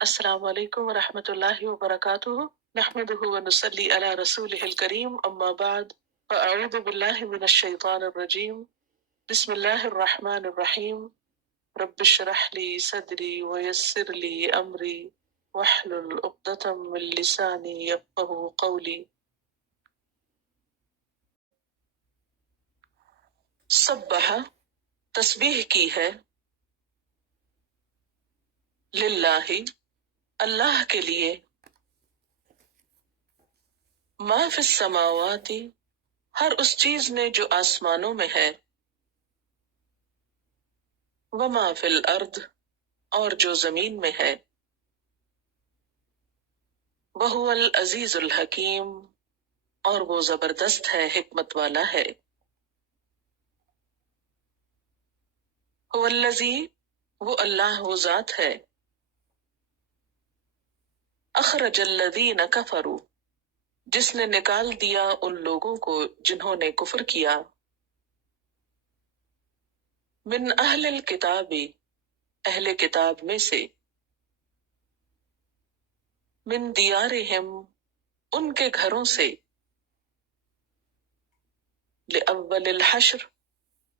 السلام علیکم ورحمۃ اللہ وبرکاتہ، نحمده ونصلی علی رسولہ الکریم، اما بعد فاعوذ باللہ من الشیطان الرجیم، بسم اللہ الرحمن الرحیم، رب اشرح لی صدری ویسر لی امری واحلل عقدۃ من لسانی یفقهوا قولی۔ سبح تسبیح کی ہے، للہ اللہ کے لیے، ما فی السماوات ہر اس چیز نے جو آسمانوں میں ہے، وما فی الارض اور جو زمین میں ہے، وہو العزیز الحکیم اور وہ زبردست ہے، حکمت والا ہے۔ هو الذی وہ اللہ وہ ذات ہے، اخرج الذین کفروا جس نے نکال دیا ان لوگوں کو جنہوں نے کفر کیا، من اہل الکتاب اہل کتاب میں سے، من دیارہم ان کے گھروں سے، لأول الحشر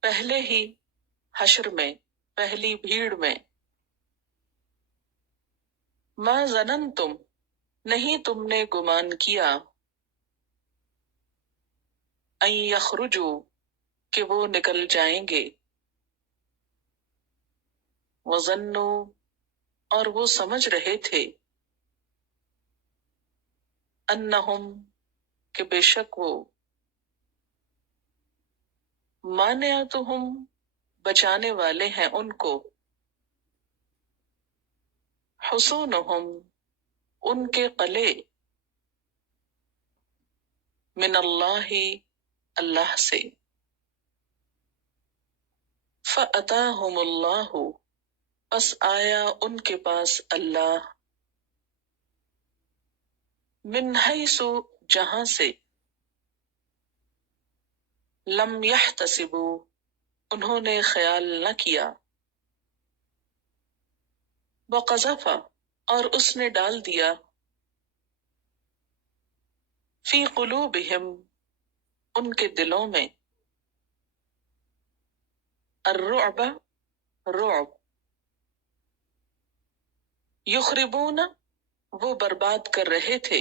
پہلے ہی حشر میں، پہلی بھیڑ میں، ما ظننتم نہیں تم نے گمان کیا، ان یخرجوا کہ وہ نکل جائیں گے، وظنوا اور وہ سمجھ رہے تھے، انہم کہ بے شک وہ، مانعتہم بچانے والے ہیں ان کو، حصونہم ان کے قلعے، من اللہ اللہ سے، فأتاہم اللہ پس آیا ان کے پاس اللہ، من حیث جہاں سے، لم یحتسبوا انہوں نے خیال نہ کیا، وقذف اور اس نے ڈال دیا، فی قلوبہم ان کے دلوں میں، الرعب رعب، یخربون وہ برباد کر رہے تھے،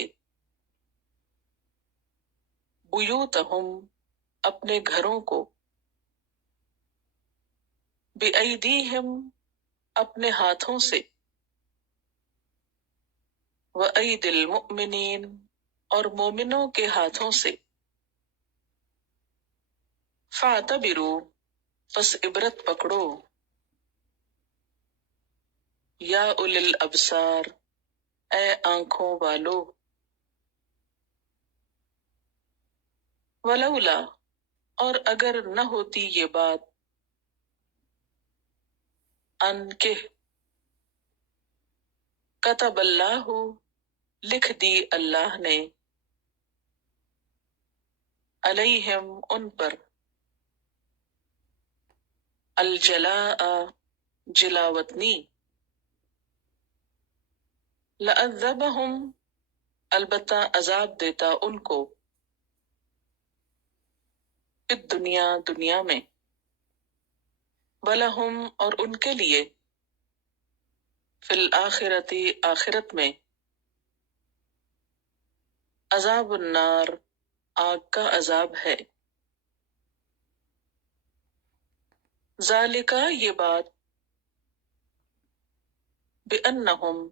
بیوتہم اپنے گھروں کو، بأیدیہم اپنے ہاتھوں سے، وأید المؤمنین اور مومنوں کے ہاتھوں سے، فاعتبروا پس عبرت پکڑو، یا اولی الابصار اے آنکھوں والو، ولولا اور اگر نہ ہوتی یہ بات، ان کہ کتب اللہ لکھ دی اللہ نے، علیہم ان پر، الجلاء جلاوطنی، لعذبہم البتہ عذاب دیتا ان کو، الدنیا دنیا میں، ولہم اور ان کے لیے، فی الآخرۃ آخرت میں، عذاب النار آگ کا عذاب ہے، ذالکا یہ بات، بأنہم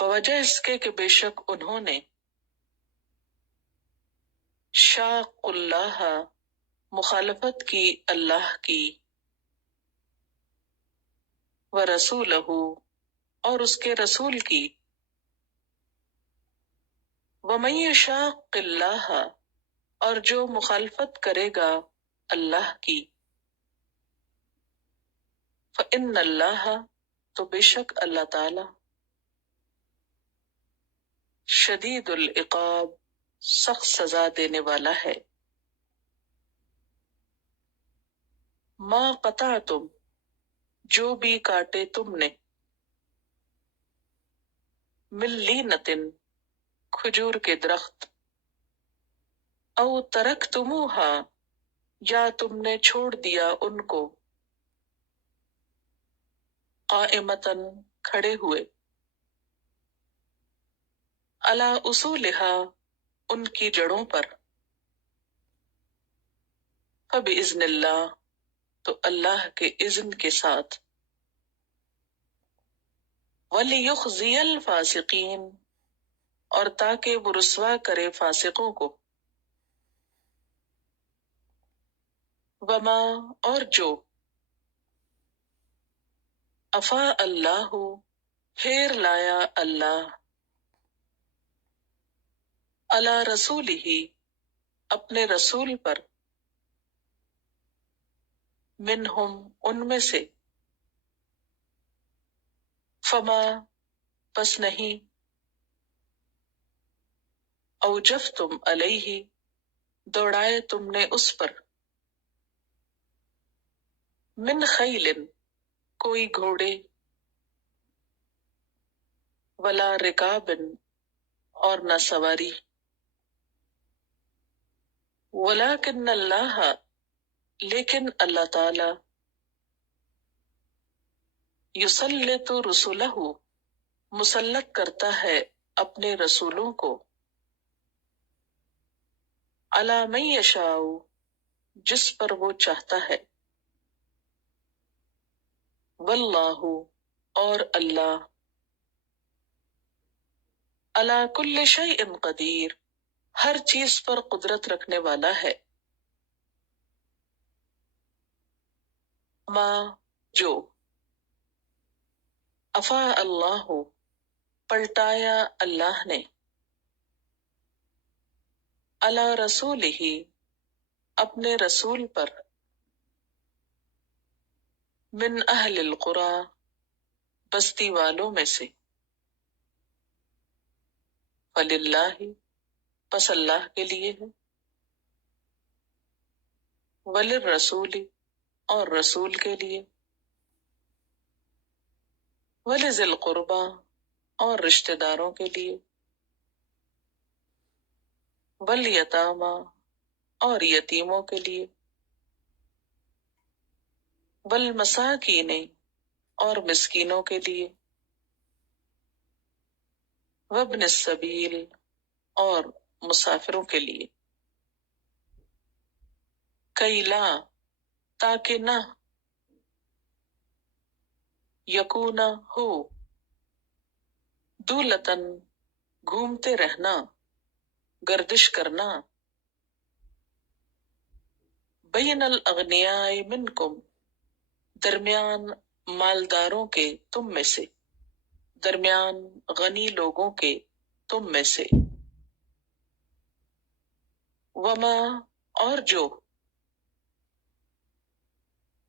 بوجہ اس کے کہ بے شک انہوں نے، شاق اللہ مخالفت کی اللہ کی، ورسولہ اور اس کے رسول کی، ومن یشاق اللہ اور جو مخالفت کرے گا اللہ کی، فإن اللہ تو بے شک اللہ تعالی، شدید العقاب سخت سزا دینے والا ہے، ما قطعتم جو بھی کاٹے تم نے، من لینتن کھجور کے درخت، او ترکتموہا یا تم نے چھوڑ دیا ان کو، قائمتن کھڑے ہوئے، علی اصولہا ان کی جڑوں پر، فبإذن اللہ تو اللہ کے اذن کے ساتھ، وَلِيُخْزِيَ الْفَاسِقِينَ اور تاکہ وہ رسوا کرے فاسقوں کو، وما اور جو، افا اللہ پھیر لایا اللہ، علی رسولہ اپنے رسول پر، منہم ان میں سے، فما پس نہیں، اوجفتم علیہ دوڑائے تم نے اس پر، من خیل کوئی گھوڑے، ولا رکاب اور نہ سواری، ولیکن اللہ لیکن اللہ تعالی، یسلط رسلہ مسلط کرتا ہے اپنے رسولوں کو، علی من یشاء جس پر وہ چاہتا ہے، واللہ اور اللہ، علی کل شیء قدیر ہر چیز پر قدرت رکھنے والا ہے، ما جو، افا اللہ پلٹایا اللہ نے، علی رسولہ اپنے رسول پر، من اہل القری بستی والوں میں سے، فللہ پس اللہ کے لیے ہے، وللرسول اور رسول کے لیے، ولذی القربی اور رشتہ داروں کے لیے، والیتامی اور یتیموں کے لیے، والمساکین اور مسکینوں کے لیے، وابن السبیل اور مسافروں کے لیے، کئی لا تاکہ نہ، یکون ہو، دولتن گھومتے رہنا، گردش کرنا، بین الاغنیاء منکم درمیان مالداروں کے تم میں سے، درمیان غنی لوگوں کے تم میں سے، وما اور جو،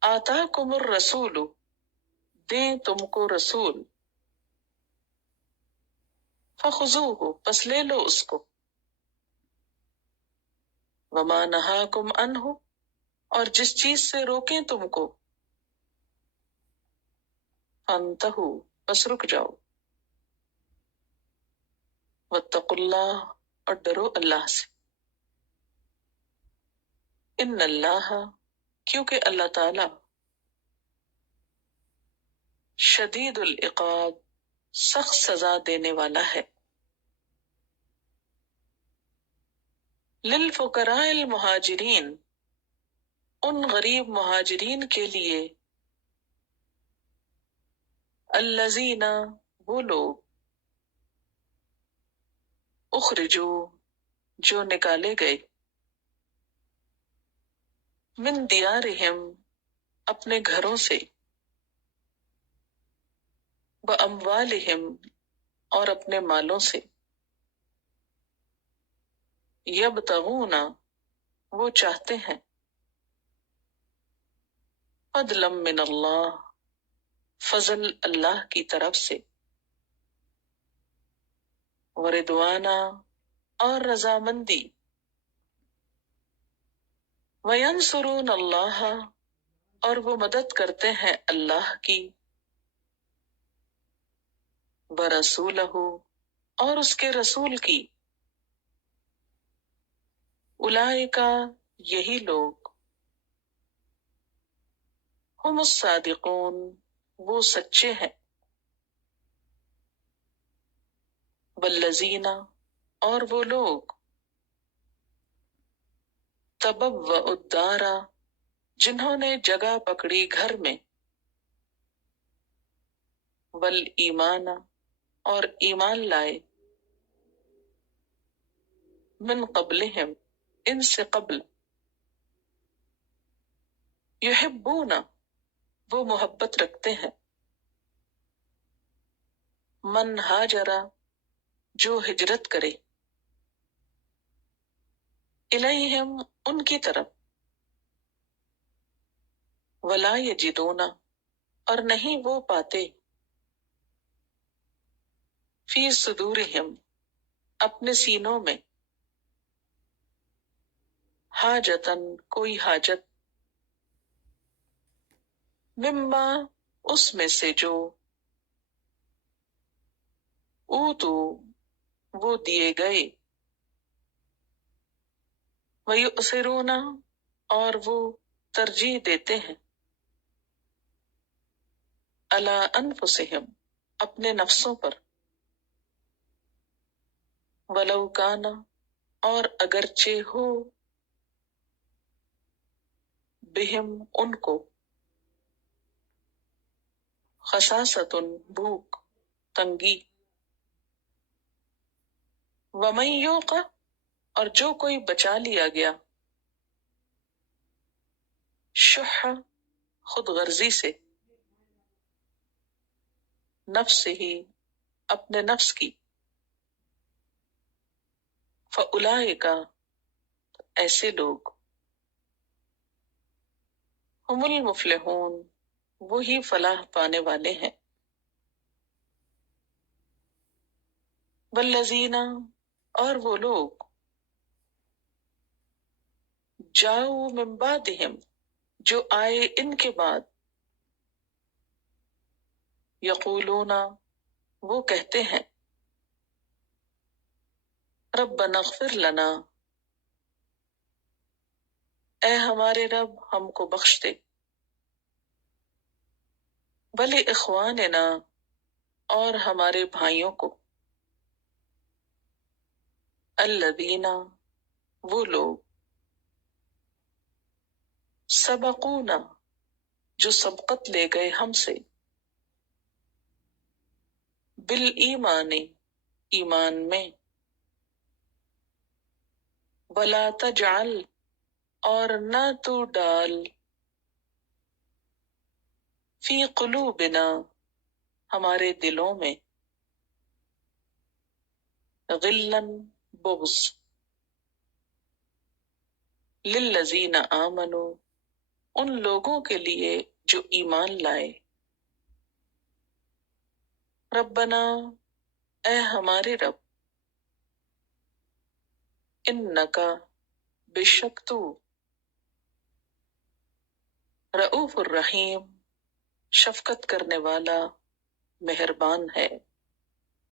آتاکم الرسول دیں تم کو رسول، فخذوہ پس لے لو اس کو، وما نہاکم عنہ اور جس چیز سے روکیں تم کو، فانتہوا پس رک جاؤ، واتقوا اللہ اور ڈرو اللہ سے، ان اللہ کیونکہ اللہ تعالی، شدید العقاب سخت سزا دینے والا ہے، للفقراء المہاجرین ان غریب مہاجرین کے لیے، الذین وہ لوگ، اخرجو جو نکالے گئے، من دیارہم اپنے گھروں سے، واموالہم اور اپنے مالوں سے، یبتغون وہ چاہتے ہیں، فضلا من اللہ فضل اللہ کی طرف سے، ورضوانا اور رضامندی، وینصرون اللہ اور وہ مدد کرتے ہیں اللہ کی، ورسولہ اور اس کے رسول کی، اولئک یہی لوگ، ہم الصادقون وہ سچے ہیں، والذین اور وہ لوگ، تبوأوا الدار جنہوں نے جگہ پکڑی گھر میں، والایمان اور ایمان لائے، من قبلہم ان سے قبل، یحبون وہ محبت رکھتے ہیں، من ہاجر جو ہجرت کرے، الیہم ان کی طرف، ولا یجدون اور نہیں وہ پاتے، فی صدورہم اپنے سینوں میں، حاجتن کوئی حاجت، مما اس میں سے جو، اوتو وہ دیے گئے، ویؤثرون اور وہ ترجیح دیتے ہیں، علی انفسہم اپنے نفسوں پر، ولو کان اور اگرچہ ہو، بہم ان کو، خصاصۃ بھوک تنگی، ومن یوق اور جو کوئی بچا لیا گیا، شح خود غرضی سے، نفس ہی اپنے نفس کی، فاولئک ایسے لوگ، ہم المفلحون وہی فلاح پانے والے ہیں، والذین اور وہ لوگ، جاؤ من بعدہم جو آئے ان کے بعد، یقولون وہ کہتے ہیں، ربنا اغفر لنا اے ہمارے رب ہم کو بخش دے، ولاخواننا اور ہمارے بھائیوں کو، الذین وہ لوگ، سبقونا جو سبقت لے گئے ہم سے، بالایمان ایمان میں، ولا تجعل اور نہ تو ڈال، فی قلوبنا ہمارے دلوں میں، غلن بغض، للذین آمنوا ان لوگوں کے لیے جو ایمان لائے، ربنا اے ہمارے رب، انکا بے شک تو، رؤوف الرحیم شفقت کرنے والا مہربان ہے،